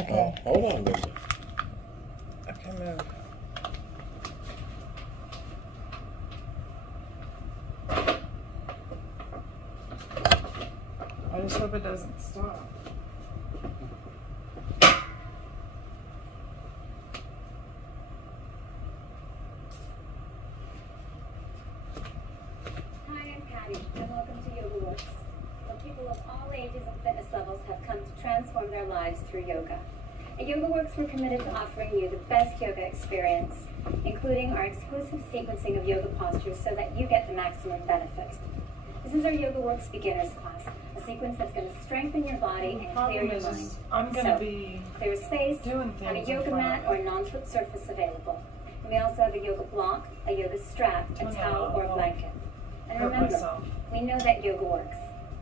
Okay. Hold on, Linda. Okay, move. I just hope it doesn't stop. Hi, I'm Patty, and welcome to Yoga Works, where people of all ages and fitness levels have come to transform their lives through yoga. At Yoga Works, we're committed to offering you the best yoga experience, including our exclusive sequencing of yoga postures so that you get the maximum benefit. This is our Yoga Works Beginners class, a sequence that's going to strengthen your body and clear your mind. I'm going to be clear space, doing have a things yoga mat or non-slip surface available. And we also have a yoga block, a yoga strap, a towel, or a blanket. And remember, we know that yoga works,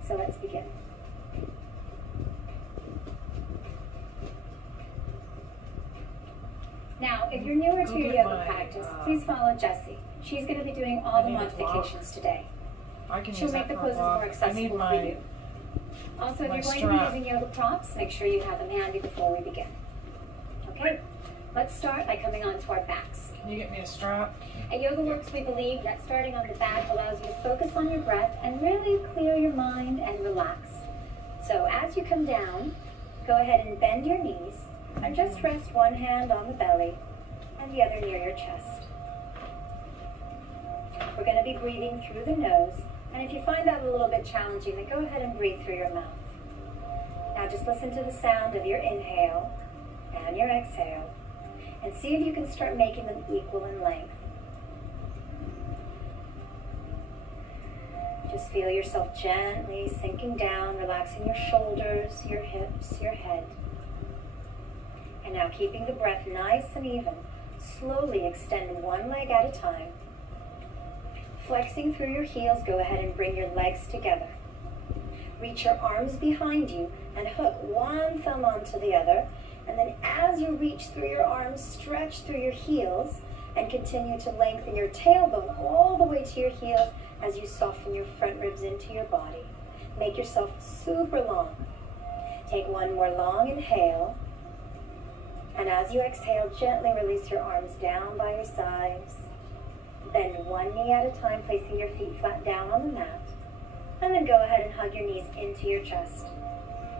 so let's begin. Now, if you're newer to your yoga practice, please follow Jessie. She's going to be doing all the modifications today. She'll make the poses more accessible for you. Also, if you're going to be using yoga props, make sure you have them handy before we begin. Okay, let's start by coming onto our backs. Can you get me a strap? At Yoga Works, we believe that starting on the back allows you to focus on your breath and really clear your mind and relax. So as you come down, go ahead and bend your knees and just rest one hand on the belly and the other near your chest. We're going to be breathing through the nose, and if you find that a little bit challenging, then go ahead and breathe through your mouth. Now just listen to the sound of your inhale and your exhale, and see if you can start making them equal in length. Just feel yourself gently sinking down, relaxing your shoulders, your hips, your head. And now keeping the breath nice and even, slowly extend one leg at a time. Flexing through your heels, go ahead and bring your legs together. Reach your arms behind you and hook one thumb onto the other. And then as you reach through your arms, stretch through your heels and continue to lengthen your tailbone all the way to your heels as you soften your front ribs into your body. Make yourself super long. Take one more long inhale. And as you exhale, gently release your arms down by your sides. Bend one knee at a time, placing your feet flat down on the mat. And then go ahead and hug your knees into your chest.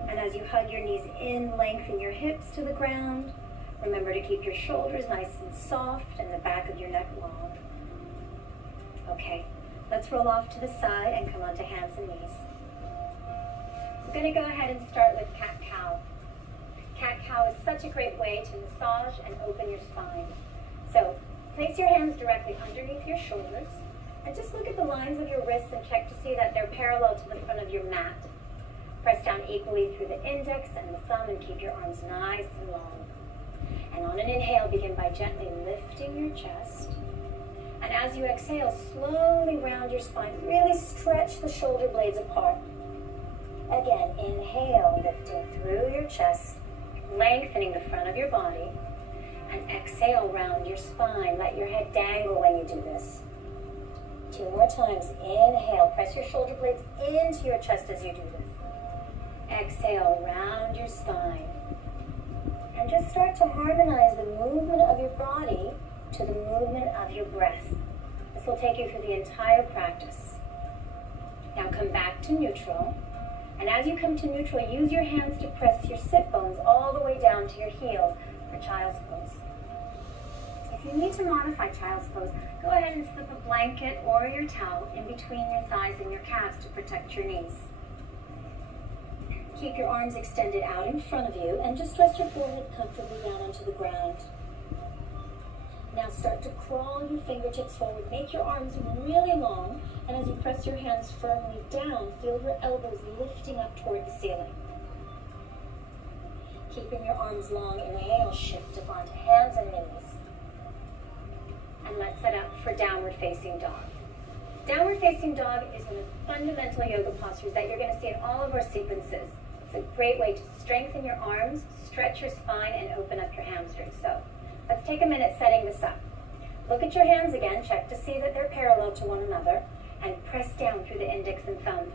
And as you hug your knees in, lengthen your hips to the ground. Remember to keep your shoulders nice and soft and the back of your neck long. Okay, let's roll off to the side and come onto hands and knees. We're going to go ahead and start with cat-cow. Cat-cow is such a great way to massage and open your spine. So place your hands directly underneath your shoulders and just look at the lines of your wrists and check to see that they're parallel to the front of your mat. Press down equally through the index and the thumb and keep your arms nice and long. And on an inhale, begin by gently lifting your chest. And as you exhale, slowly round your spine. Really stretch the shoulder blades apart. Again, inhale, lifting through your chest, lengthening the front of your body. And exhale, round your spine. Let your head dangle when you do this. 2 more times. Inhale, press your shoulder blades into your chest as you do this. Exhale, round your spine. And just start to harmonize the movement of your body to the movement of your breath. This will take you through the entire practice. Now come back to neutral. And as you come to neutral, use your hands to press your sit bones all the way down to your heels for child's pose. If you need to modify child's pose, go ahead and slip a blanket or your towel in between your thighs and your calves to protect your knees. Keep your arms extended out in front of you and just rest your forehead comfortably down onto the ground. Now start to crawl your fingertips forward. Make your arms really long, and as you press your hands firmly down, feel your elbows lifting up toward the ceiling. Keeping your arms long, inhale, shift up onto hands and knees. And let's set up for downward facing dog. Downward facing dog is one of the fundamental yoga postures that you're going to see in all of our sequences. It's a great way to strengthen your arms, stretch your spine, and open up your hamstrings. So let's take a minute setting this up. Look at your hands again, check to see that they're parallel to one another, and press down through the index and thumb.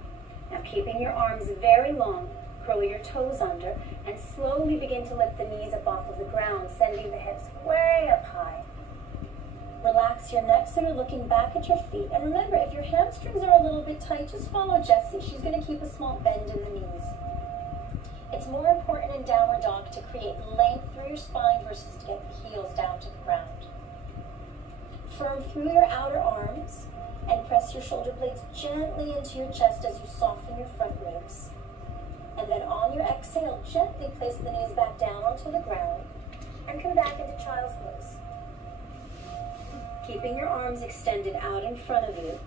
Now keeping your arms very long, Curl your toes under and slowly begin to lift the knees up off of the ground, sending the hips way up high. Relax your neck so you're looking back at your feet. And remember, if your hamstrings are a little bit tight, just follow Jessie. She's going to keep a small bend in the knees. It's more important in downward dog to create length through your spine versus to get the heels down to the ground. Firm through your outer arms and press your shoulder blades gently into your chest as you soften your front ribs. And then on your exhale, gently place the knees back down onto the ground and come back into child's pose. Keeping your arms extended out in front of you,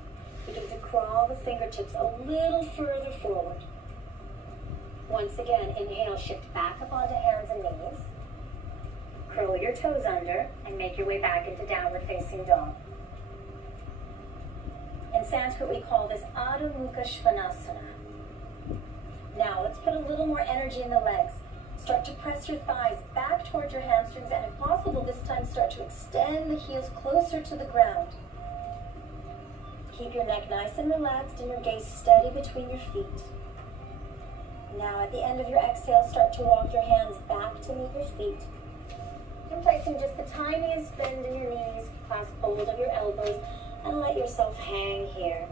begin to crawl the fingertips a little further forward. Once again, inhale, shift back up onto hands and knees. Curl your toes under and make your way back into downward facing dog. In Sanskrit, we call this Adho Mukha Svanasana. Now, let's put a little more energy in the legs. Start to press your thighs back towards your hamstrings, and if possible, this time start to extend the heels closer to the ground. Keep your neck nice and relaxed and your gaze steady between your feet. Now, at the end of your exhale, start to walk your hands back to meet your feet. And placing just the tiniest bend in your knees, clasp hold of your elbows, and let yourself hang here.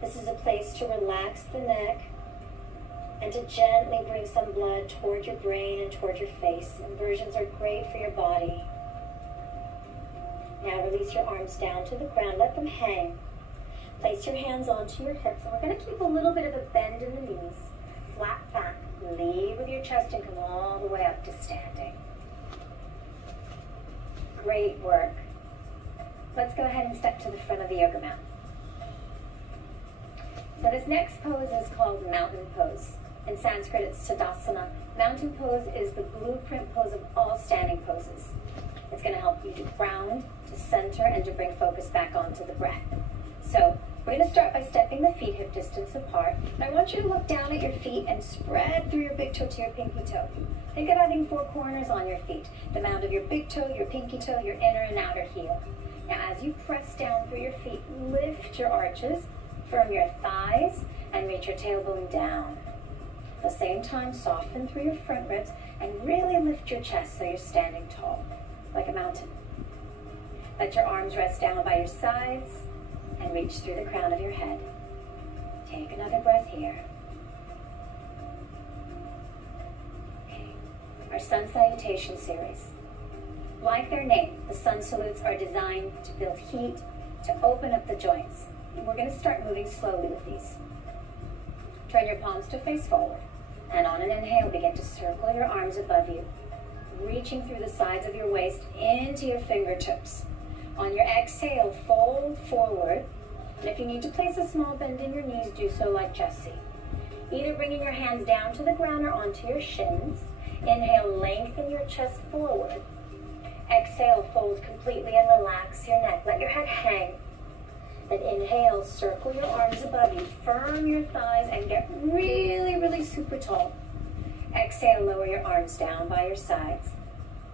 This is a place to relax the neck and to gently bring some blood toward your brain and toward your face. Inversions are great for your body. Now release your arms down to the ground. Let them hang. Place your hands onto your hips. And we're going to keep a little bit of a bend in the knees. Flat back. Lead with your chest and come all the way up to standing. Great work. Let's go ahead and step to the front of the yoga mat. So this next pose is called mountain pose. In Sanskrit, it's Tadasana. Mountain pose is the blueprint pose of all standing poses. It's going to help you to ground, to center, and to bring focus back onto the breath. So we're going to start by stepping the feet hip distance apart. And I want you to look down at your feet and spread through your big toe to your pinky toe. Think of having 4 corners on your feet. The mound of your big toe, your pinky toe, your inner and outer heel. Now as you press down through your feet, lift your arches, firm your thighs, and reach your tailbone down. At the same time, soften through your front ribs and really lift your chest so you're standing tall, like a mountain. Let your arms rest down by your sides and reach through the crown of your head. Take another breath here. Okay. Our sun salutation series. Like their name, the sun salutes are designed to build heat, to open up the joints. We're going to start moving slowly with these. Turn your palms to face forward. And on an inhale, begin to circle your arms above you, reaching through the sides of your waist into your fingertips. On your exhale, fold forward. And if you need to place a small bend in your knees, do so like Jessie. Either bringing your hands down to the ground or onto your shins. Inhale, lengthen your chest forward. Exhale, fold completely and relax your neck. Let your head hang. Then inhale, circle your arms above you, firm your thighs, and get really, really super tall. Exhale, lower your arms down by your sides.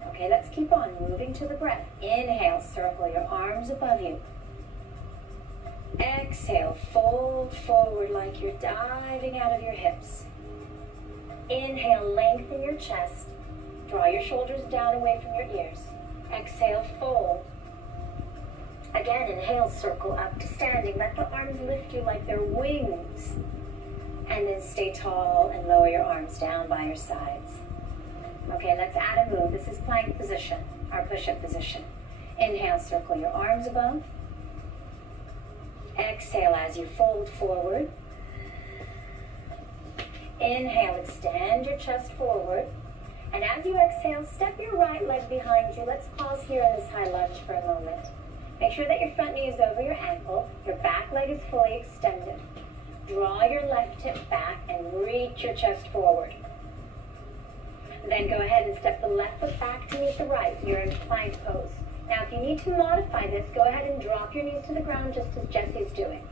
Okay, let's keep on moving to the breath. Inhale, circle your arms above you. Exhale, fold forward like you're diving out of your hips. Inhale, lengthen your chest. Draw your shoulders down away from your ears. Exhale, fold. Again, inhale, circle up to standing. Let the arms lift you like they're wings. And then stay tall and lower your arms down by your sides. Okay, let's add a move. This is plank position, our push-up position. Inhale, circle your arms above. Exhale as you fold forward. Inhale, extend your chest forward. And as you exhale, step your right leg behind you. Let's pause here in this high lunge for a moment. Make sure that your front knee is over your ankle. Your back leg is fully extended. Draw your left hip back and reach your chest forward. Then go ahead and step the left foot back to meet the right. You're in plank pose. Now, if you need to modify this, go ahead and drop your knees to the ground just as Jessie's doing.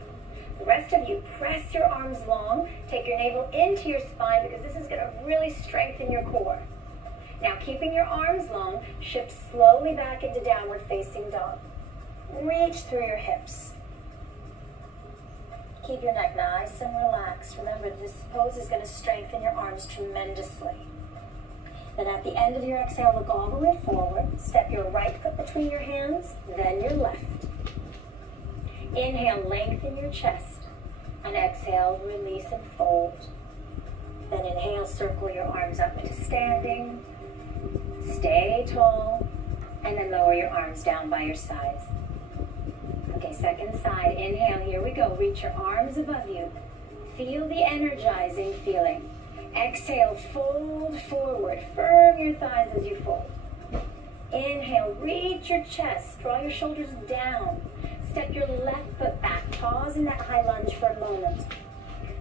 The rest of you, press your arms long. Take your navel into your spine because this is going to really strengthen your core. Now, keeping your arms long, shift slowly back into downward facing dog. Reach through your hips. Keep your neck nice and relaxed. Remember, this pose is going to strengthen your arms tremendously. Then at the end of your exhale, look all the way forward. Step your right foot between your hands, then your left. Inhale, lengthen your chest. And exhale, release and fold. Then inhale, circle your arms up to standing. Stay tall. And then lower your arms down by your sides. Okay, second side. Inhale, here we go. Reach your arms above you. Feel the energizing feeling. Exhale, fold forward. Firm your thighs as you fold. Inhale, reach your chest. Draw your shoulders down. Step your left foot back. Pause in that high lunge for a moment.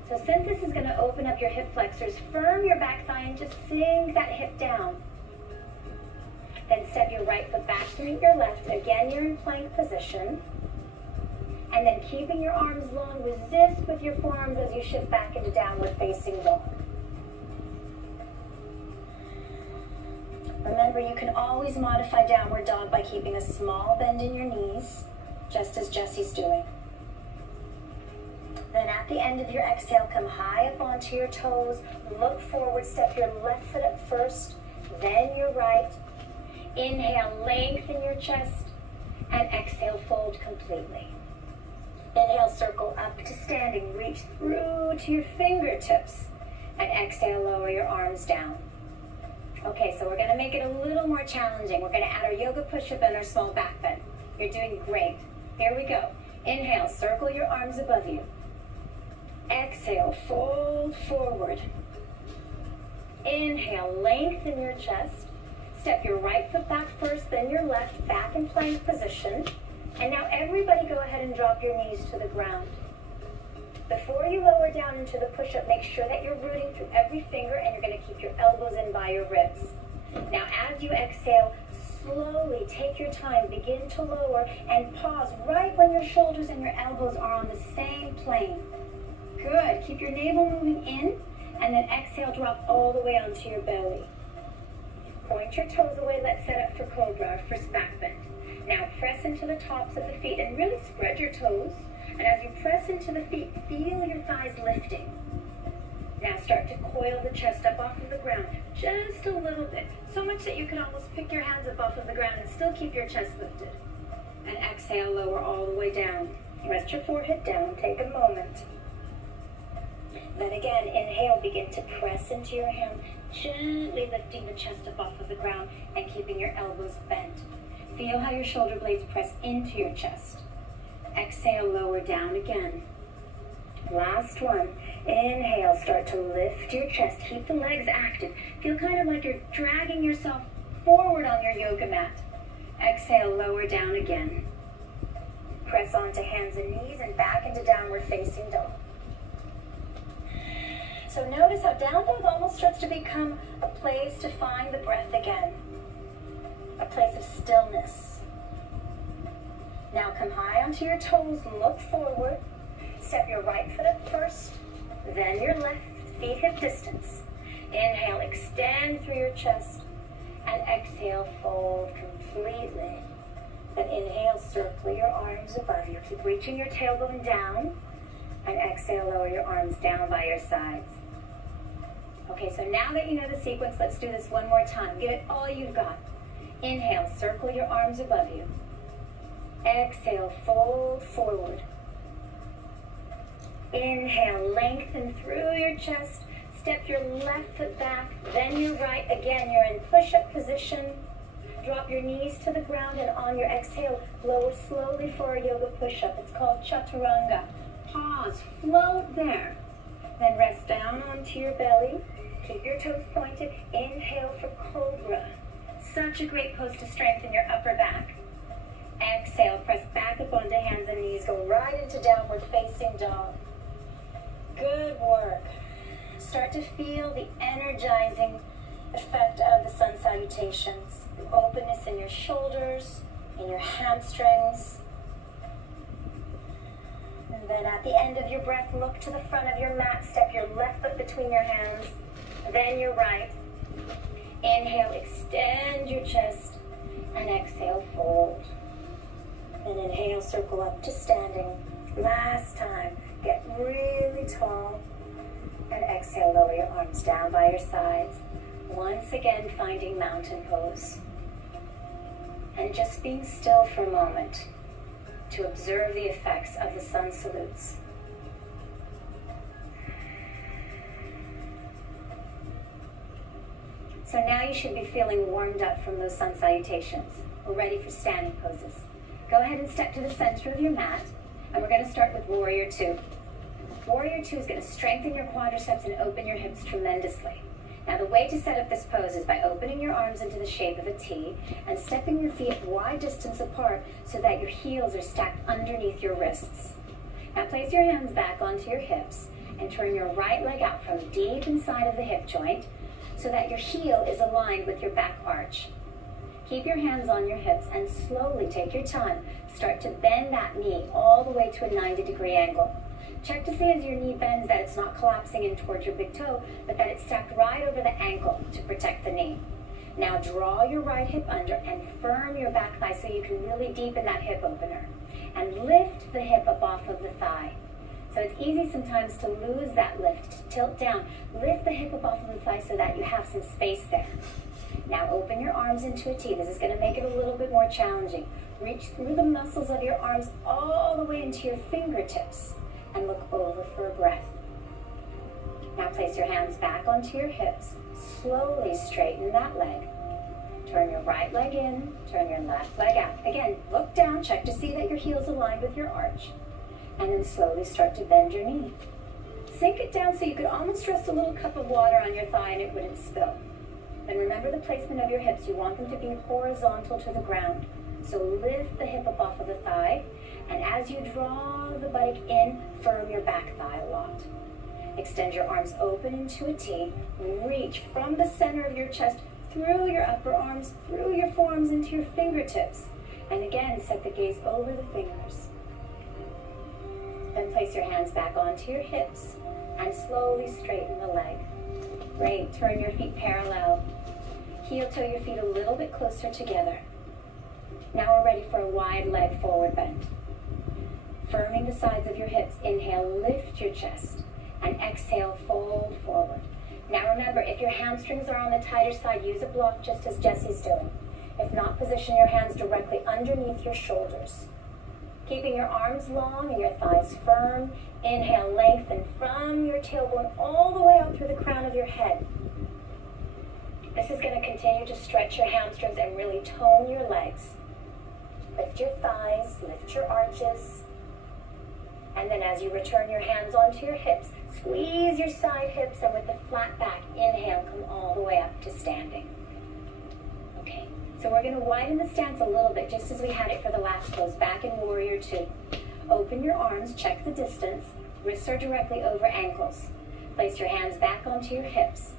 So since this is going to open up your hip flexors, firm your back thigh and just sink that hip down. Then step your right foot back to meet your left. Again, you're in plank position. And then keeping your arms long, resist with your forearms as you shift back into downward facing dog. Remember, you can always modify downward dog by keeping a small bend in your knees, just as Jesse's doing. Then at the end of your exhale, come high up onto your toes, look forward, step your left foot up first, then your right. Inhale, lengthen your chest, and exhale, fold completely. Inhale, circle up to standing, reach through to your fingertips, and exhale, lower your arms down. Okay, so we're going to make it a little more challenging. We're going to add our yoga push-up and our small back bend. You're doing great. Here we go. Inhale, circle your arms above you. Exhale, fold forward. Inhale, lengthen your chest. Step your right foot back first, then your left, back in plank position. And now everybody go ahead and drop your knees to the ground. Before you lower down into the push-up, make sure that you're rooting through every finger and you're going to keep your elbows in by your ribs. Now as you exhale, slowly take your time, begin to lower and pause right when your shoulders and your elbows are on the same plane. Good. Keep your navel moving in and then exhale, drop all the way onto your belly. Point your toes away, let's set up for Cobra, for back bend. Now press into the tops of the feet and really spread your toes. And as you press into the feet, feel your thighs lifting. Now start to coil the chest up off of the ground, just a little bit. So much that you can almost pick your hands up off of the ground and still keep your chest lifted. And exhale, lower all the way down. Rest your forehead down, take a moment. Then again, inhale, begin to press into your hands, gently lifting the chest up off of the ground and keeping your elbows bent. Feel how your shoulder blades press into your chest. Exhale, lower down again. Last one. Inhale, start to lift your chest. Keep the legs active. Feel kind of like you're dragging yourself forward on your yoga mat. Exhale, lower down again. Press onto hands and knees and back into downward facing dog. So notice how down dog almost starts to become a place to find the breath again. A place of stillness. Now come high onto your toes, look forward. Step your right foot up first, then your left, feet hip distance. Inhale, extend through your chest, and exhale, fold completely. Then inhale, circle your arms above you. Keep reaching your tailbone down, and exhale, lower your arms down by your sides. Okay, so now that you know the sequence, let's do this one more time. Give it all you've got. Inhale, circle your arms above you. Exhale, fold forward. Inhale, lengthen through your chest. Step your left foot back, then your right. Again, you're in push-up position. Drop your knees to the ground and on your exhale, lower slowly for a yoga push-up. It's called Chaturanga. Pause, float there. Then rest down onto your belly. Keep your toes pointed. Inhale for Cobra. Such a great pose to strengthen your upper back. Exhale, press back up onto hands and knees. Go right into downward facing dog. Good work. Start to feel the energizing effect of the sun salutations. The openness in your shoulders, in your hamstrings. And then at the end of your breath, look to the front of your mat. Step your left foot between your hands, then your right. Inhale, extend your chest, and exhale, fold. Then inhale, circle up to standing. Last time. Get really tall. And exhale, lower your arms down by your sides. Once again, finding mountain pose. And just being still for a moment to observe the effects of the sun salutes. So now you should be feeling warmed up from those sun salutations. We're ready for standing poses. Go ahead and step to the center of your mat, and we're going to start with Warrior Two. Warrior Two is going to strengthen your quadriceps and open your hips tremendously. Now the way to set up this pose is by opening your arms into the shape of a T and stepping your feet wide distance apart so that your heels are stacked underneath your wrists. Now place your hands back onto your hips and turn your right leg out from deep inside of the hip joint so that your heel is aligned with your back arch. Keep your hands on your hips and slowly take your time. Start to bend that knee all the way to a 90-degree angle. Check to see as your knee bends that it's not collapsing in towards your big toe, but that it's stacked right over the ankle to protect the knee. Now draw your right hip under and firm your back thigh so you can really deepen that hip opener. And lift the hip up off of the thigh. So it's easy sometimes to lose that lift, to tilt down. Lift the hip up off of the thigh so that you have some space there. Now open your arms into a T. This is going to make it a little bit more challenging. Reach through the muscles of your arms all the way into your fingertips and look over for a breath. Now place your hands back onto your hips. Slowly straighten that leg. Turn your right leg in, turn your left leg out. Again, look down, check to see that your heel's aligned with your arch. And then slowly start to bend your knee. Sink it down so you could almost rest a little cup of water on your thigh and it wouldn't spill. And remember the placement of your hips. You want them to be horizontal to the ground. So lift the hip up off of the thigh. And as you draw the buttock in, firm your back thigh a lot. Extend your arms open into a T. Reach from the center of your chest through your upper arms, through your forearms into your fingertips. And again, set the gaze over the fingers. Then place your hands back onto your hips and slowly straighten the leg. Great. Turn your feet parallel. Heel toe your feet a little bit closer together. Now we're ready for a wide leg forward bend. Firming the sides of your hips, inhale, lift your chest, and exhale, fold forward. Now remember, if your hamstrings are on the tighter side, use a block just as Jesse's doing. If not, position your hands directly underneath your shoulders. Keeping your arms long and your thighs firm, inhale, lengthen from your tailbone all the way out through the crown of your head. This is going to continue to stretch your hamstrings and really tone your legs. Lift your thighs, lift your arches. And then as you return your hands onto your hips, squeeze your side hips, and with the flat back, inhale, come all the way up to standing. Okay, so we're going to widen the stance a little bit, just as we had it for the last pose, back in Warrior Two. Open your arms, check the distance, wrists are directly over ankles. Place your hands back onto your hips.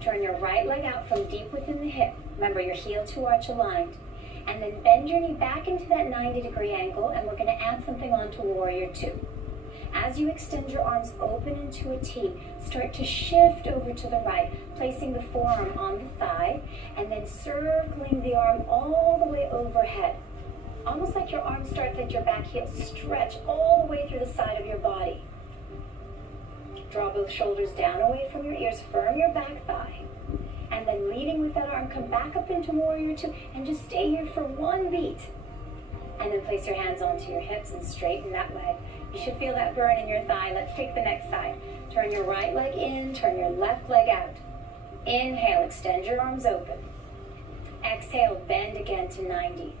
Turn your right leg out from deep within the hip. Remember, your heel to arch aligned. And then bend your knee back into that 90-degree angle, and we're going to add something onto Warrior Two. As you extend your arms open into a T, start to shift over to the right, placing the forearm on the thigh, and then circling the arm all the way overhead. Almost like your arm starts at your back heel, stretch all the way through the side of your body. Draw both shoulders down away from your ears, firm your back thigh. And then leading with that arm, come back up into Warrior Two and just stay here for one beat. And then place your hands onto your hips and straighten that leg. You should feel that burn in your thigh. Let's take the next side. Turn your right leg in, turn your left leg out. Inhale, extend your arms open. Exhale, bend again to 90.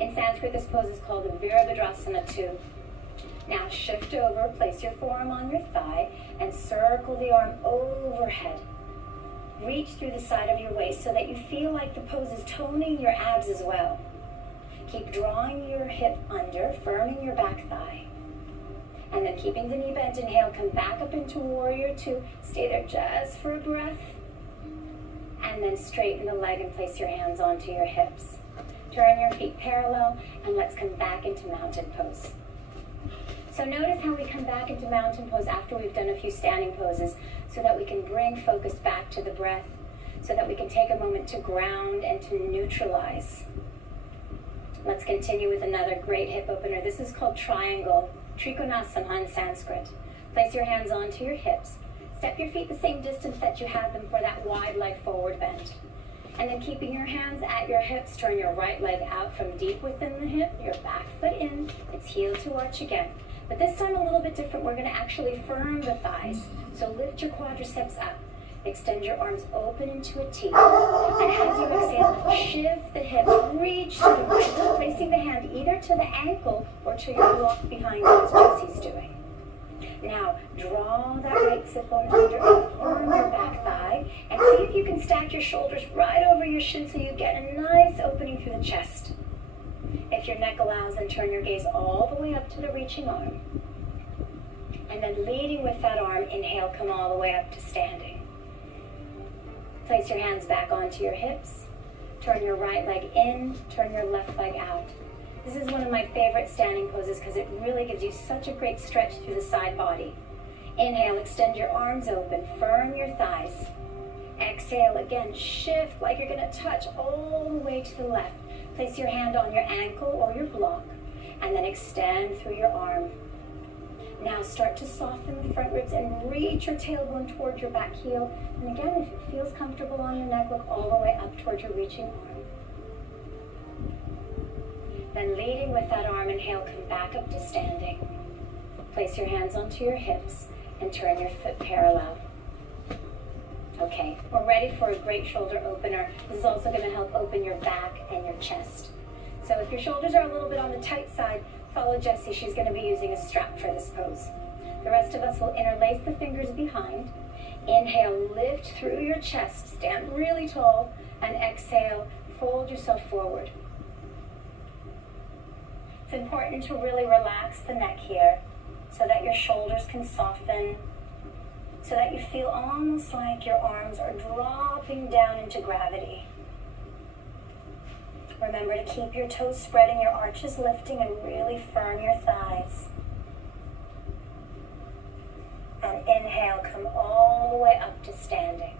In Sanskrit, this pose is called the Virabhadrasana 2. Now shift over, place your forearm on your thigh, and circle the arm overhead. Reach through the side of your waist so that you feel like the pose is toning your abs as well. Keep drawing your hip under, firming your back thigh. And then keeping the knee bent, inhale, come back up into Warrior Two. Stay there just for a breath. And then straighten the leg and place your hands onto your hips. Turn your feet parallel, and let's come back into mountain pose. So notice how we come back into mountain pose after we've done a few standing poses, so that we can bring focus back to the breath, so that we can take a moment to ground and to neutralize. Let's continue with another great hip opener. This is called triangle. Trikonasana in Sanskrit. Place your hands onto your hips. Step your feet the same distance that you had them for that wide leg forward bend. And then keeping your hands at your hips, turn your right leg out from deep within the hip, your back foot in, it's heel to arch again. But this time a little bit different, we're gonna actually firm the thighs. So lift your quadriceps up. Extend your arms open into a T. And as you exhale, shift the hip, reach to the right, placing the hand either to the ankle or to your block behind you as Jesse's doing. Now, draw that right sit bone under and firm your back thigh, and see if you can stack your shoulders right over your shin so you get a nice opening through the chest. If your neck allows, then turn your gaze all the way up to the reaching arm. And then leading with that arm, inhale, come all the way up to standing. Place your hands back onto your hips. Turn your right leg in, turn your left leg out. This is one of my favorite standing poses because it really gives you such a great stretch through the side body. Inhale, extend your arms open, firm your thighs. Exhale, again, shift like you're gonna touch all the way to the left. Place your hand on your ankle or your block, and then extend through your arm. Now start to soften the front ribs and reach your tailbone towards your back heel. And again, if it feels comfortable on your neck, look all the way up towards your reaching arm. Then leading with that arm, inhale, come back up to standing. Place your hands onto your hips and turn your foot parallel. Okay, we're ready for a great shoulder opener. This is also going to help open your back and your chest. So if your shoulders are a little bit on the tight side, follow Jessie. She's going to be using a strap for this pose. The rest of us will interlace the fingers behind. Inhale, lift through your chest, stand really tall, and exhale, fold yourself forward. It's important to really relax the neck here so that your shoulders can soften, so that you feel almost like your arms are dropping down into gravity. Remember to keep your toes spreading, your arches lifting, and really firm your thighs. And inhale, come all the way up to standing.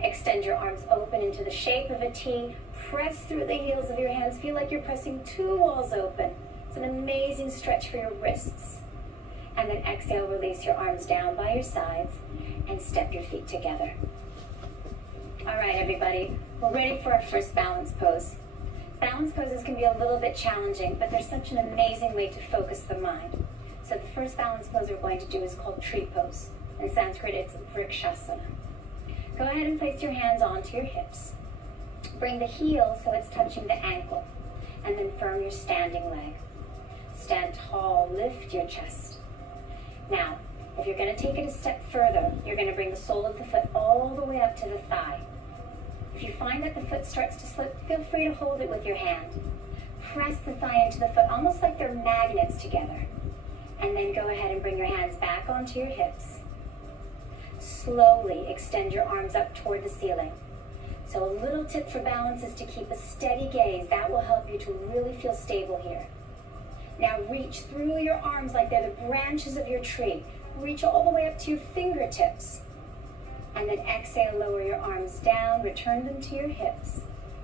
Extend your arms open into the shape of a T. Press through the heels of your hands. Feel like you're pressing two walls open. It's an amazing stretch for your wrists. And then exhale, release your arms down by your sides and step your feet together. All right, everybody, we're ready for our first balance pose. Balance poses can be a little bit challenging, but they're such an amazing way to focus the mind. So the first balance pose we're going to do is called tree pose. In Sanskrit, it's Vrikshasana. Go ahead and place your hands onto your hips. Bring the heel so it's touching the ankle, and then firm your standing leg. Stand tall, lift your chest. Now, if you're going to take it a step further, you're going to bring the sole of the foot all the way up to the thigh. If you find that the foot starts to slip, feel free to hold it with your hand. Press the thigh into the foot, almost like they're magnets together. And then go ahead and bring your hands back onto your hips. Slowly extend your arms up toward the ceiling. So a little tip for balance is to keep a steady gaze. That will help you to really feel stable here. Now reach through your arms like they're the branches of your tree. Reach all the way up to your fingertips. And then exhale, lower your arms down, return them to your hips.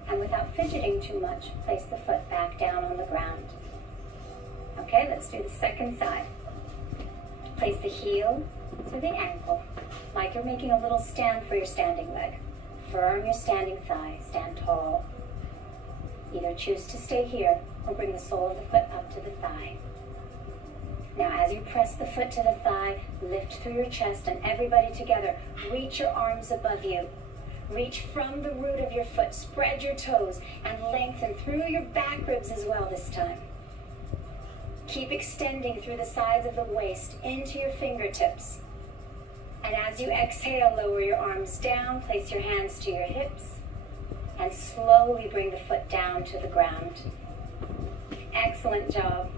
And without fidgeting too much, place the foot back down on the ground. Okay, let's do the second side. Place the heel to the ankle, like you're making a little stand for your standing leg. Firm your standing thigh, stand tall. Either choose to stay here or bring the sole of the foot up to the thigh. Now as you press the foot to the thigh, lift through your chest, and everybody together, reach your arms above you. Reach from the root of your foot, spread your toes, and lengthen through your back ribs as well this time. Keep extending through the sides of the waist into your fingertips. And as you exhale, lower your arms down, place your hands to your hips, and slowly bring the foot down to the ground. Excellent job.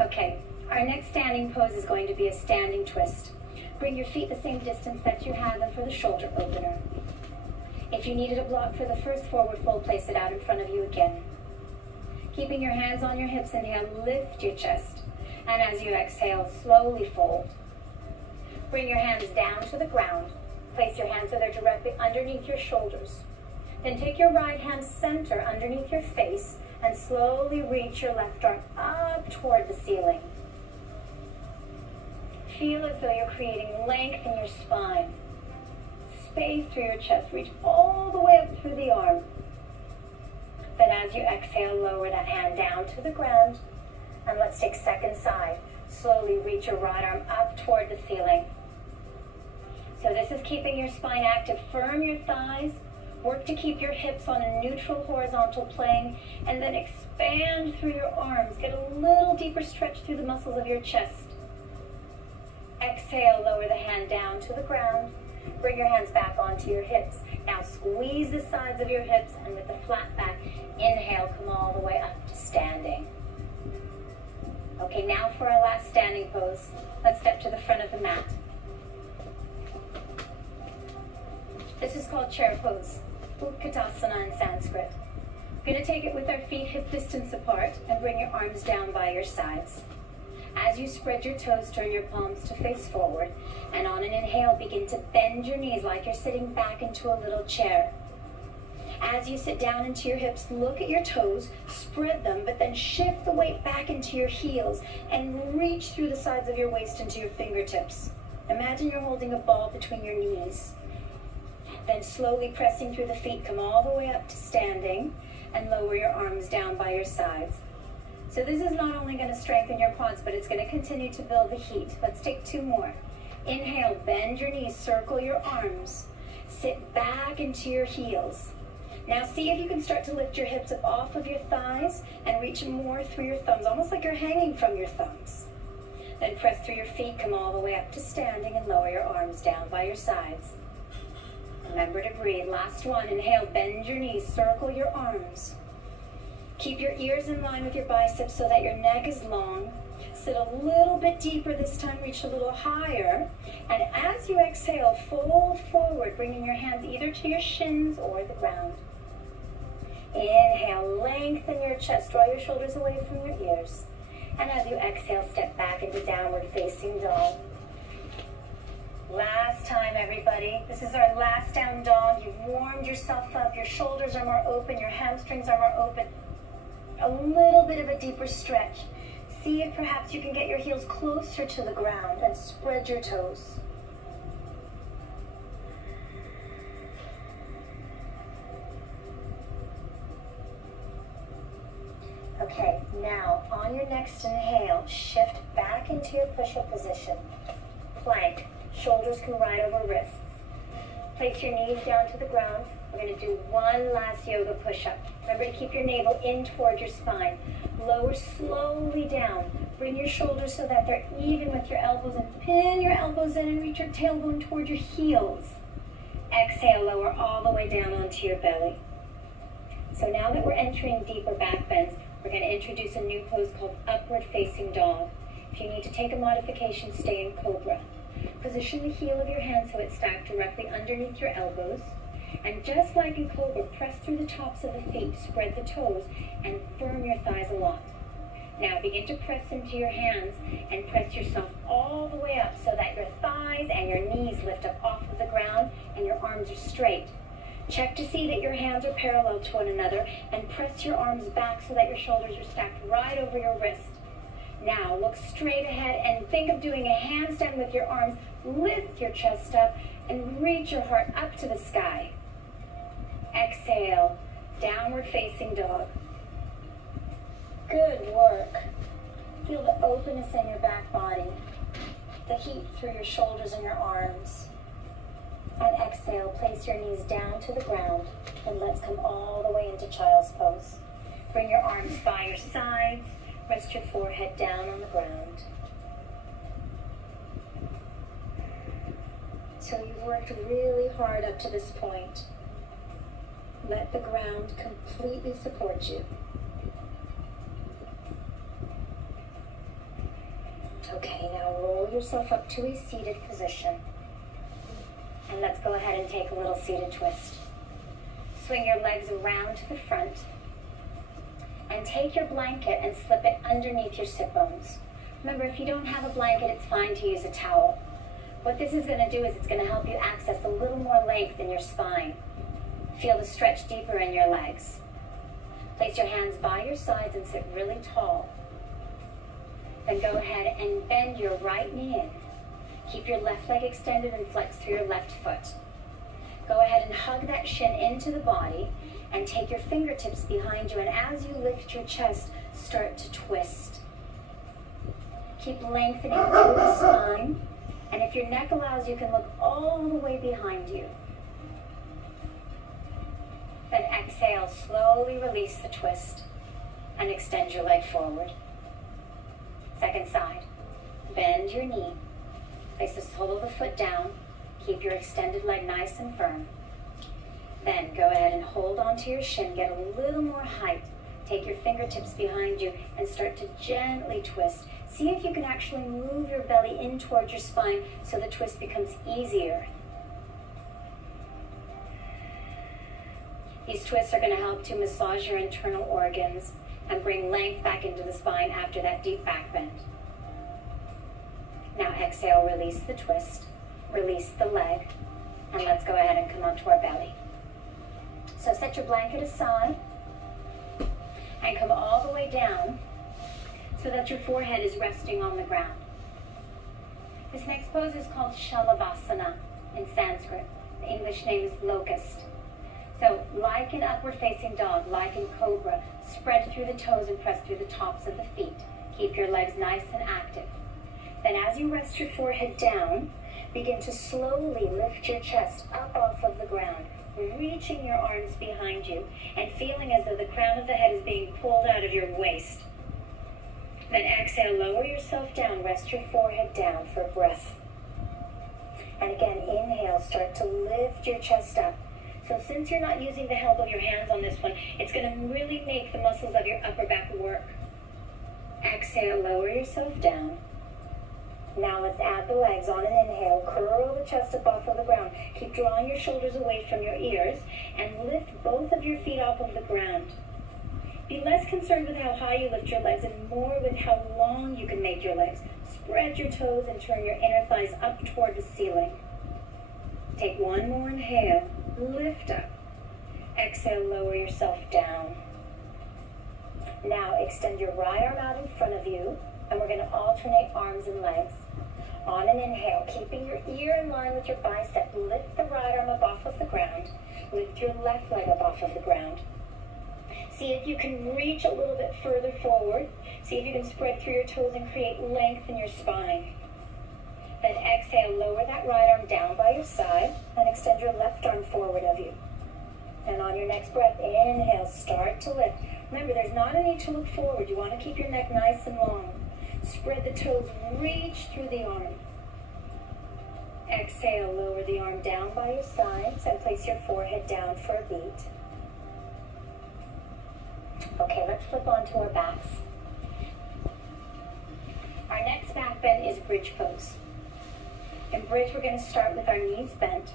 Okay, our next standing pose is going to be a standing twist. Bring your feet the same distance that you had them for the shoulder opener. If you needed a block for the first forward fold, place it out in front of you again. Keeping your hands on your hips, inhale, lift your chest. And as you exhale, slowly fold. Bring your hands down to the ground. Place your hands so they're directly underneath your shoulders. Then take your right hand center underneath your face and slowly reach your left arm up toward the ceiling. Feel as though you're creating length in your spine. Space through your chest. Reach all the way up through the arm. Then as you exhale, lower that hand down to the ground. And let's take second side. Slowly reach your right arm up toward the ceiling. So this is keeping your spine active. Firm your thighs. Work to keep your hips on a neutral horizontal plane. And then expand through your arms. Get a little deeper stretch through the muscles of your chest. Exhale, lower the hand down to the ground. Bring your hands back onto your hips. Now squeeze the sides of your hips, and with the flat back, inhale, come all the way up to standing. Okay, now for our last standing pose. Let's step to the front of the mat. This is called chair pose, Utkatasana in Sanskrit. We're going to take it with our feet hip distance apart and bring your arms down by your sides. As you spread your toes, turn your palms to face forward, and on an inhale, begin to bend your knees like you're sitting back into a little chair. As you sit down into your hips, look at your toes, spread them, but then shift the weight back into your heels and reach through the sides of your waist into your fingertips. Imagine you're holding a ball between your knees. Then slowly pressing through the feet, come all the way up to standing and lower your arms down by your sides. So this is not only going to strengthen your quads, but it's going to continue to build the heat. Let's take two more. Inhale, bend your knees, circle your arms. Sit back into your heels. Now see if you can start to lift your hips up off of your thighs and reach more through your thumbs, almost like you're hanging from your thumbs. Then press through your feet, come all the way up to standing and lower your arms down by your sides. Remember to breathe. Last one. Inhale, bend your knees, circle your arms. Keep your ears in line with your biceps so that your neck is long. Sit a little bit deeper this time, reach a little higher. And as you exhale, fold forward, bringing your hands either to your shins or the ground. Inhale, lengthen your chest, draw your shoulders away from your ears. And as you exhale, step back into downward facing dog. Last time, everybody. This is our last down dog. You've warmed yourself up. Your shoulders are more open. Your hamstrings are more open. A little bit of a deeper stretch. See if perhaps you can get your heels closer to the ground and spread your toes. Okay, now on your next inhale, shift back into your push-up position. Plank. Shoulders can ride over wrists. Place your knees down to the ground. We're going to do one last yoga push-up. Remember to keep your navel in toward your spine. Lower slowly down. Bring your shoulders so that they're even with your elbows and pin your elbows in and reach your tailbone toward your heels. Exhale, lower all the way down onto your belly. So now that we're entering deeper back bends, we're going to introduce a new pose called upward facing dog. If you need to take a modification, stay in cobra. Position the heel of your hand so it's stacked directly underneath your elbows. And just like in cobra, press through the tops of the feet, spread the toes, and firm your thighs a lot. Now begin to press into your hands and press yourself all the way up so that your thighs and your knees lift up off of the ground and your arms are straight. Check to see that your hands are parallel to one another and press your arms back so that your shoulders are stacked right over your wrist. Now look straight ahead and think of doing a handstand with your arms. Lift your chest up and reach your heart up to the sky. Exhale, downward facing dog. Good work. Feel the openness in your back body, the heat through your shoulders and your arms. And exhale, place your knees down to the ground and let's come all the way into child's pose. Bring your arms by your sides, rest your forehead down on the ground. So you've worked really hard up to this point. Let the ground completely support you. Okay, now roll yourself up to a seated position. And let's go ahead and take a little seated twist. Swing your legs around to the front. And take your blanket and slip it underneath your sit bones. Remember, if you don't have a blanket, it's fine to use a towel. What this is going to do is it's going to help you access a little more length in your spine. Feel the stretch deeper in your legs. Place your hands by your sides and sit really tall. Then go ahead and bend your right knee in. Keep your left leg extended and flex through your left foot. Go ahead and hug that shin into the body and take your fingertips behind you. And as you lift your chest, start to twist. Keep lengthening through the spine. And if your neck allows, you can look all the way behind you. Then exhale, slowly release the twist and extend your leg forward. Second side. Bend your knee. Place the sole of the foot down. Keep your extended leg nice and firm. Then go ahead and hold onto your shin. Get a little more height. Take your fingertips behind you and start to gently twist. See if you can actually move your belly in towards your spine so the twist becomes easier. These twists are going to help to massage your internal organs and bring length back into the spine after that deep back bend. Now exhale, release the twist, release the leg, and let's go ahead and come onto our belly. So set your blanket aside and come all the way down so that your forehead is resting on the ground. This next pose is called Shalabhasana in Sanskrit. The English name is locust. So like an upward facing dog, like in cobra, spread through the toes and press through the tops of the feet. Keep your legs nice and active. Then as you rest your forehead down, begin to slowly lift your chest up off of the ground, reaching your arms behind you and feeling as though the crown of the head is being pulled out of your waist. Then exhale, lower yourself down, rest your forehead down for breath. And again, inhale, start to lift your chest up. So since you're not using the help of your hands on this one, it's going to really make the muscles of your upper back work. Exhale, lower yourself down. Now let's add the legs on an inhale. Curl the chest up off of the ground. Keep drawing your shoulders away from your ears and lift both of your feet off of the ground. Be less concerned with how high you lift your legs and more with how long you can make your legs. Spread your toes and turn your inner thighs up toward the ceiling. Take one more inhale. Lift up. Exhale, lower yourself down. Now extend your right arm out in front of you, and we're going to alternate arms and legs. On an inhale, keeping your ear in line with your bicep, lift the right arm up off of the ground. Lift your left leg up off of the ground. See if you can reach a little bit further forward. See if you can spread through your toes and create length in your spine. Then exhale, lower that right arm down by your side and extend your left arm forward of you. And on your next breath, inhale, start to lift. Remember, there's not a need to look forward. You want to keep your neck nice and long. Spread the toes, reach through the arm. Exhale, lower the arm down by your sides and place your forehead down for a beat. Okay, let's flip onto our backs. Our next back bend is bridge pose. In bridge, we're going to start with our knees bent.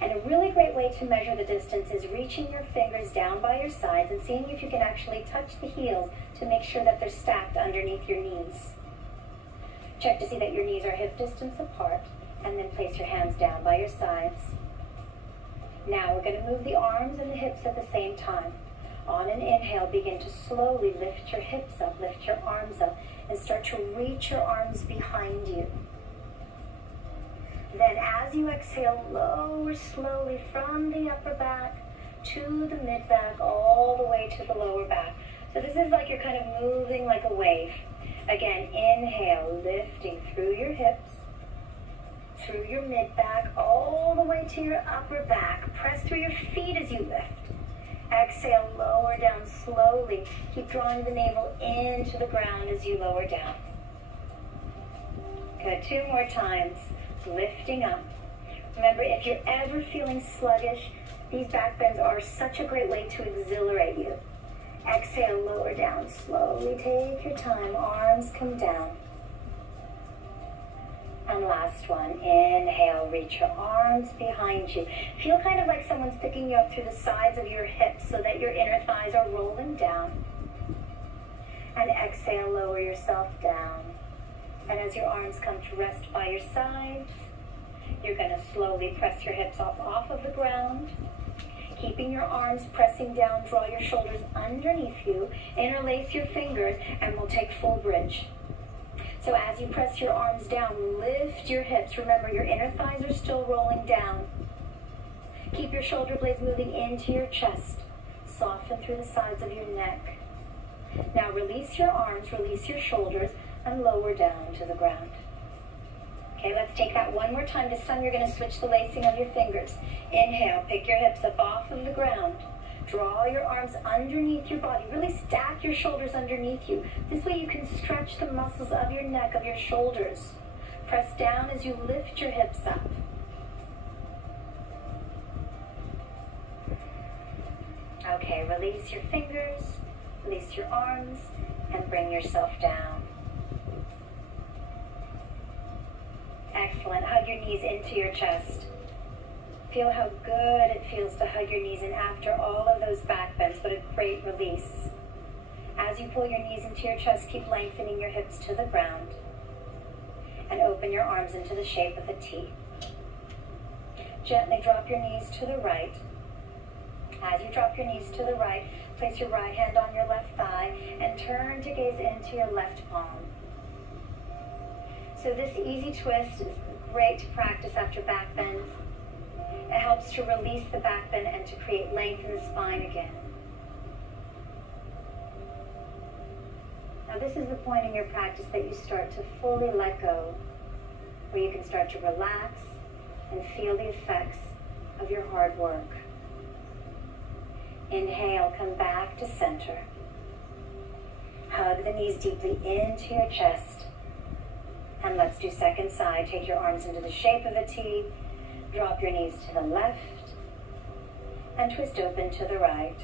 And a really great way to measure the distance is reaching your fingers down by your sides and seeing if you can actually touch the heels to make sure that they're stacked underneath your knees. Check to see that your knees are hip distance apart, and then place your hands down by your sides. Now we're going to move the arms and the hips at the same time. On an inhale, begin to slowly lift your hips up, lift your arms up, and start to reach your arms behind you. Then as you exhale, lower slowly from the upper back to the mid back, all the way to the lower back. So this is like you're kind of moving like a wave. Again, inhale, lifting through your hips, through your mid back, all the way to your upper back. Press through your feet as you lift. Exhale, lower down slowly. Keep drawing the navel into the ground as you lower down. Good, 2 more times. Lifting up. Remember, if you're ever feeling sluggish, these back bends are such a great way to exhilarate you. Exhale, lower down. Slowly take your time. Arms come down. And last one. Inhale, reach your arms behind you. Feel kind of like someone's picking you up through the sides of your hips so that your inner thighs are rolling down. And exhale, lower yourself down. And as your arms come to rest by your sides, you're going to slowly press your hips up off of the ground. Keeping your arms pressing down, draw your shoulders underneath you, interlace your fingers, and we'll take full bridge. So as you press your arms down, lift your hips. Remember, your inner thighs are still rolling down. Keep your shoulder blades moving into your chest. Soften through the sides of your neck. Now release your arms, release your shoulders, and lower down to the ground. Okay, let's take that one more time. This time you're going to switch the lacing of your fingers. Inhale, pick your hips up off of the ground. Draw your arms underneath your body. Really stack your shoulders underneath you. This way you can stretch the muscles of your neck, of your shoulders. Press down as you lift your hips up. Okay, release your fingers, release your arms, and bring yourself down. Excellent. Hug your knees into your chest. Feel how good it feels to hug your knees in after all of those back bends. What a great release. As you pull your knees into your chest, keep lengthening your hips to the ground. And open your arms into the shape of a T. Gently drop your knees to the right. As you drop your knees to the right, place your right hand on your left thigh and turn to gaze into your left palm. So this easy twist is great to practice after back bends. It helps to release the back bend and to create length in the spine again. Now this is the point in your practice that you start to fully let go, where you can start to relax and feel the effects of your hard work. Inhale, come back to center. Hug the knees deeply into your chest. And let's do second side. Take your arms into the shape of a T. Drop your knees to the left. And twist open to the right.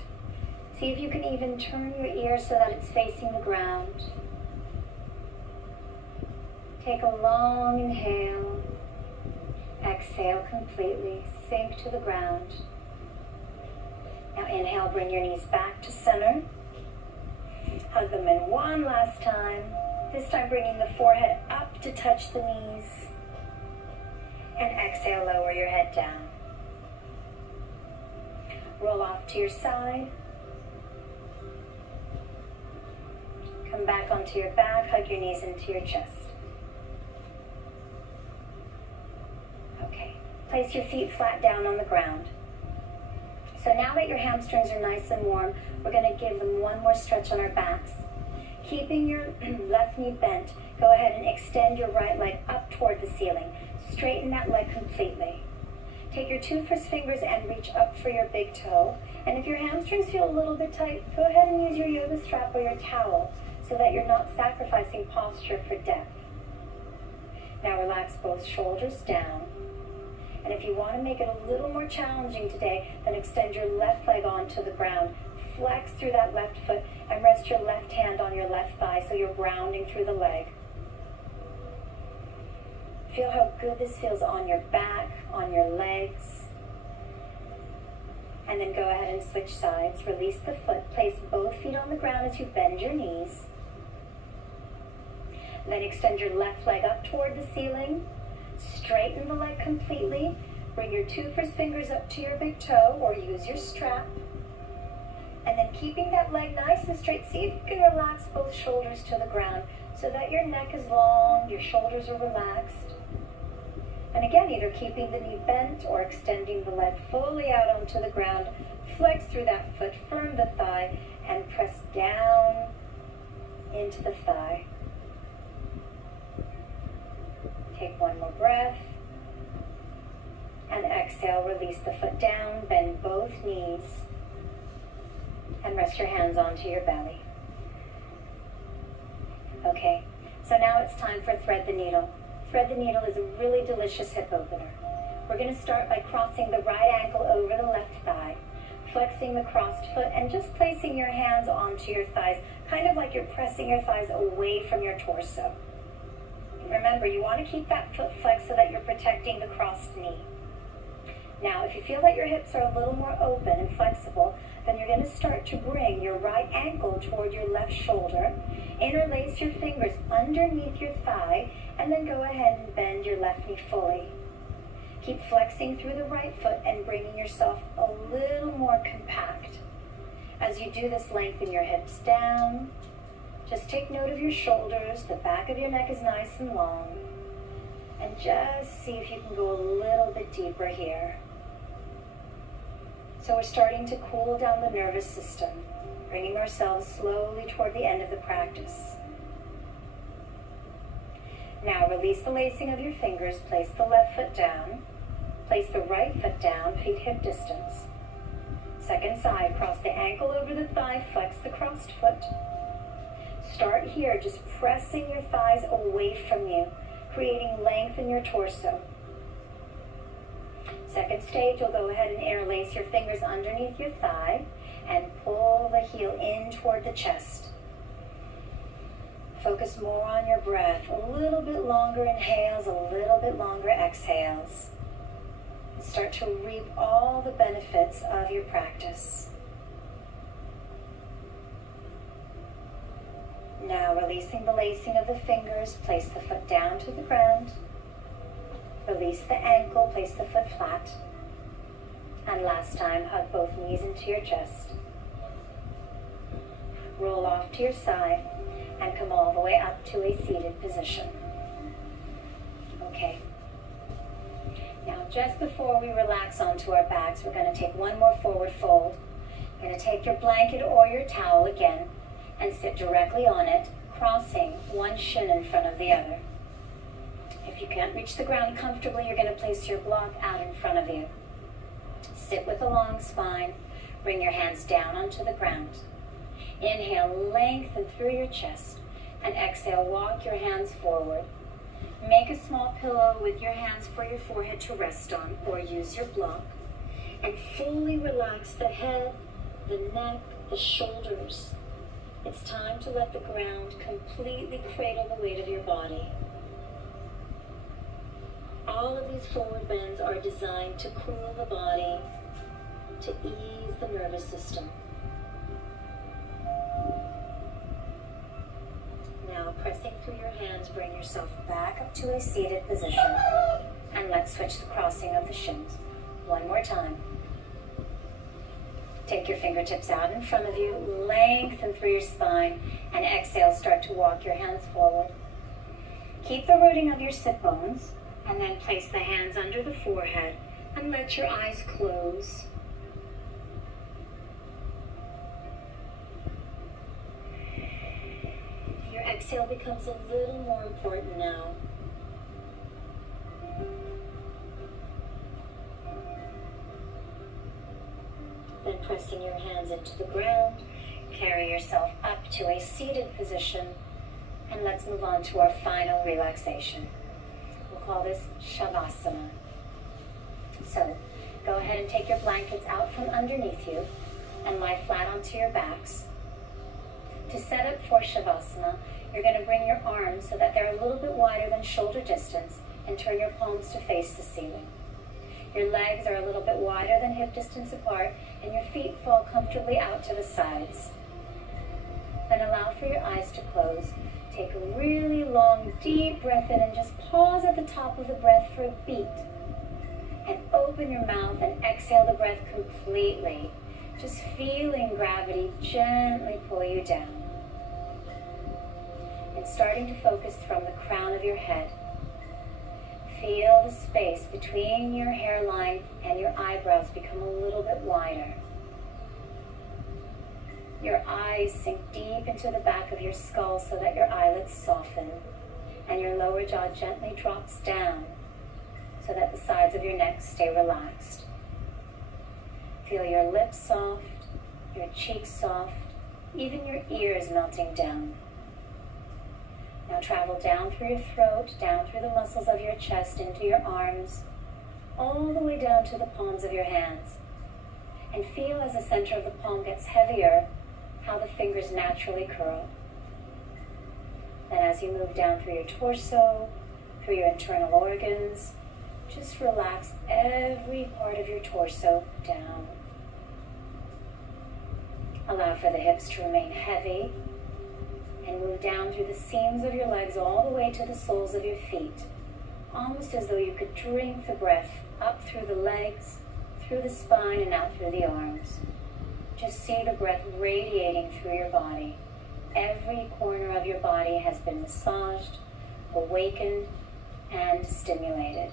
See if you can even turn your ear so that it's facing the ground. Take a long inhale. Exhale completely. Sink to the ground. Now inhale, bring your knees back to center. Hug them in one last time. This time bringing the forehead up to touch the knees. And exhale, lower your head down. Roll off to your side. Come back onto your back, hug your knees into your chest. Okay, place your feet flat down on the ground. So now that your hamstrings are nice and warm, we're going to give them one more stretch on our backs. Keeping your left knee bent, go ahead and extend your right leg up toward the ceiling. Straighten that leg completely. Take your two first fingers and reach up for your big toe. And if your hamstrings feel a little bit tight, go ahead and use your yoga strap or your towel so that you're not sacrificing posture for depth. Now relax both shoulders down. And if you want to make it a little more challenging today, then extend your left leg onto the ground. Flex through that left foot and rest your left hand on your left thigh so you're grounding through the leg. Feel how good this feels on your back, on your legs. And then go ahead and switch sides. Release the foot. Place both feet on the ground as you bend your knees. Then extend your left leg up toward the ceiling. Straighten the leg completely. Bring your two first fingers up to your big toe or use your strap. And then keeping that leg nice and straight, see if you can relax both shoulders to the ground so that your neck is long, your shoulders are relaxed. And again, either keeping the knee bent or extending the leg fully out onto the ground. Flex through that foot, firm the thigh, and press down into the thigh. Take one more breath. And exhale, release the foot down, bend both knees. And rest your hands onto your belly. Okay, so now it's time for Thread the Needle. Thread the Needle is a really delicious hip opener. We're going to start by crossing the right ankle over the left thigh, flexing the crossed foot, and just placing your hands onto your thighs, kind of like you're pressing your thighs away from your torso. Remember, you want to keep that foot flexed so that you're protecting the crossed knee. Now, if you feel that your hips are a little more open and flexible, then you're going to start to bring your right ankle toward your left shoulder, interlace your fingers underneath your thigh, and then go ahead and bend your left knee fully. Keep flexing through the right foot and bringing yourself a little more compact. As you do this, lengthen your hips down, Just take note of your shoulders. The back of your neck is nice and long. And just see if you can go a little bit deeper here. So we're starting to cool down the nervous system, bringing ourselves slowly toward the end of the practice. Now release the lacing of your fingers. Place the left foot down. Place the right foot down, feet hip distance. Second side, cross the ankle over the thigh, flex the crossed foot. Start here, just pressing your thighs away from you, creating length in your torso. Second stage, you'll go ahead and interlace your fingers underneath your thigh and pull the heel in toward the chest. Focus more on your breath. A little bit longer inhales, a little bit longer exhales. Start to reap all the benefits of your practice. Now, releasing the lacing of the fingers, place the foot down to the ground. Release the ankle, place the foot flat. And last time, hug both knees into your chest. Roll off to your side and come all the way up to a seated position. Okay. Now, just before we relax onto our backs, we're going to take one more forward fold. You're going to take your blanket or your towel again and sit directly on it, crossing one shin in front of the other. If you can't reach the ground comfortably, you're going to place your block out in front of you. Sit with a long spine. Bring your hands down onto the ground. Inhale, lengthen through your chest, and exhale, walk your hands forward. Make a small pillow with your hands for your forehead to rest on, or use your block, and fully relax the head, the neck, the shoulders. It's time to let the ground completely cradle the weight of your body. All of these forward bends are designed to cool the body, to ease the nervous system. Now, pressing through your hands, bring yourself back up to a seated position. And let's switch the crossing of the shins. One more time. Take your fingertips out in front of you, lengthen through your spine, and exhale, start to walk your hands forward. Keep the rooting of your sit bones, and then place the hands under the forehead, and let your eyes close. Your exhale becomes a little more important now. Then pressing your hands into the ground, carry yourself up to a seated position, and let's move on to our final relaxation. We'll call this Shavasana. So, go ahead and take your blankets out from underneath you and lie flat onto your backs. To set up for Shavasana, you're going to bring your arms so that they're a little bit wider than shoulder distance and turn your palms to face the ceiling. Your legs are a little bit wider than hip distance apart, and your feet fall comfortably out to the sides. Then allow for your eyes to close. Take a really long, deep breath in and just pause at the top of the breath for a beat. And open your mouth and exhale the breath completely, just feeling gravity gently pull you down. And starting to focus from the crown of your head. Feel the space between your hairline and your eyebrows become a little bit wider. Your eyes sink deep into the back of your skull so that your eyelids soften, and your lower jaw gently drops down so that the sides of your neck stay relaxed. Feel your lips soft, your cheeks soft, even your ears melting down. Now travel down through your throat, down through the muscles of your chest, into your arms, all the way down to the palms of your hands. And feel as the center of the palm gets heavier, how the fingers naturally curl. Then as you move down through your torso, through your internal organs, just relax every part of your torso down. Allow for the hips to remain heavy, and move down through the seams of your legs all the way to the soles of your feet, almost as though you could drink the breath up through the legs, through the spine, and out through the arms. Just see the breath radiating through your body, every corner of your body has been massaged, awakened, and stimulated.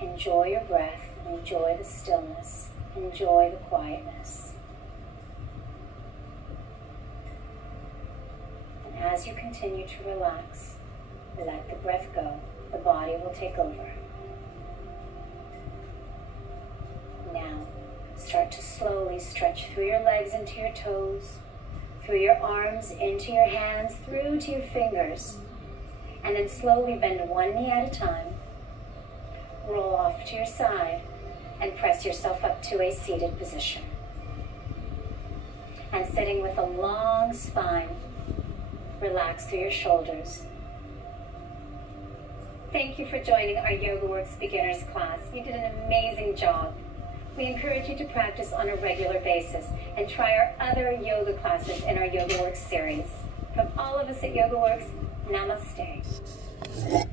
Enjoy your breath, enjoy the stillness, enjoy the quietness. And as you continue to relax, let the breath go. The body will take over. Now, start to slowly stretch through your legs into your toes, through your arms into your hands, through to your fingers, and then slowly bend one knee at a time. Roll off to your side and press yourself up to a seated position. And sitting with a long spine, relax through your shoulders. Thank you for joining our YogaWorks beginners class. You did an amazing job. We encourage you to practice on a regular basis and try our other yoga classes in our YogaWorks series. From all of us at YogaWorks, namaste.